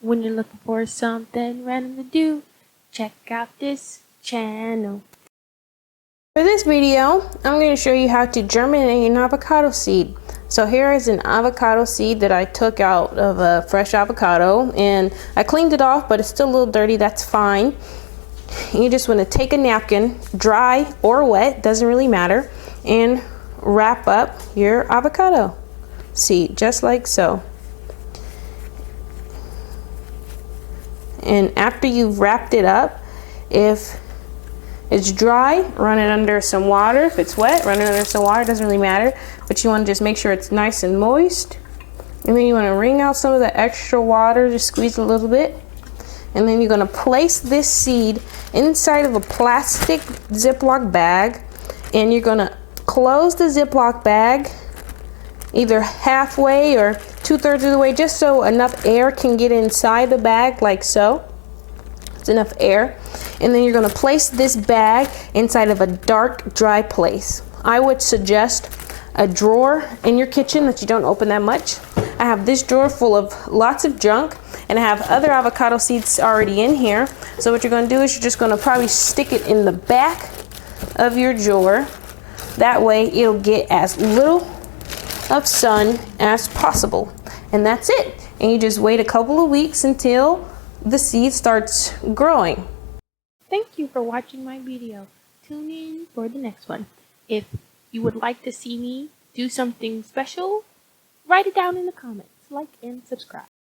When you're looking for something random to do, check out this channel. For this video, I'm going to show you how to germinate an avocado seed. So here is an avocado seed that I took out of a fresh avocado, and I cleaned it off, but it's still a little dirty. That's fine. You just want to take a napkin, dry or wet, doesn't really matter, and wrap up your avocado seed just like so. And after you've wrapped it up, if it's dry, run it under some water. If it's wet, run it under some water. It doesn't really matter, but you want to just make sure it's nice and moist. And then you want to wring out some of the extra water, just squeeze a little bit. And then you're going to place this seed inside of a plastic Ziploc bag, and you're going to close the Ziploc bag either halfway or 2/3 of the way, just so enough air can get inside the bag, like so. It's enough air. And then you're going to place this bag inside of a dark, dry place. I would suggest a drawer in your kitchen that you don't open that much. I have this drawer full of lots of junk, and I have other avocado seeds already in here. So what you're going to do is you're just going to probably stick it in the back of your drawer. That way it'll get as little of sun as possible. And that's it. And you just wait a couple of weeks until the seed starts growing. Thank you for watching my video. Tune in for the next one. If you would like to see me do something special, write it down in the comments. Like and subscribe.